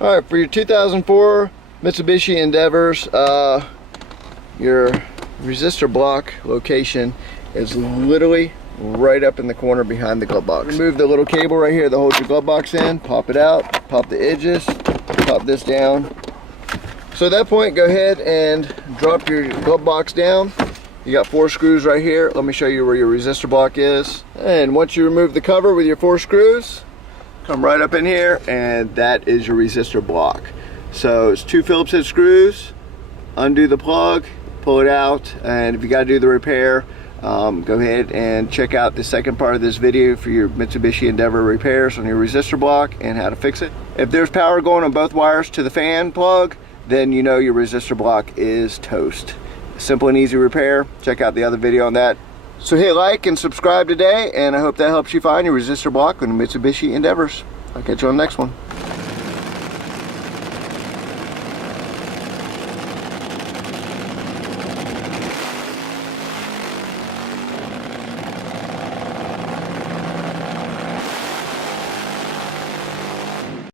All right, for your 2004 Mitsubishi Endeavors, your resistor block location is literally right up in the corner behind the glove box. Remove the little cable right here that holds your glove box in, pop it out, pop the edges, pop this down. So at that point, go ahead and drop your glove box down. You got 4 screws right here. Let me show you where your resistor block is. And once you remove the cover with your 4 screws, come right up in here, and that is your resistor block. So it's 2 Phillips head screws. Undo the plug, pull it out, and if you got to do the repair, go ahead and check out the second part of this video for your Mitsubishi Endeaver repairs on your resistor block and how to fix it. If there's power going on both wires to the fan plug, then you know your resistor block is toast. Simple and easy repair. Check out the other video on that. So hit like and subscribe today, and I hope that helps you find your resistor block on the Mitsubishi Endeavors. I'll catch you on the next one.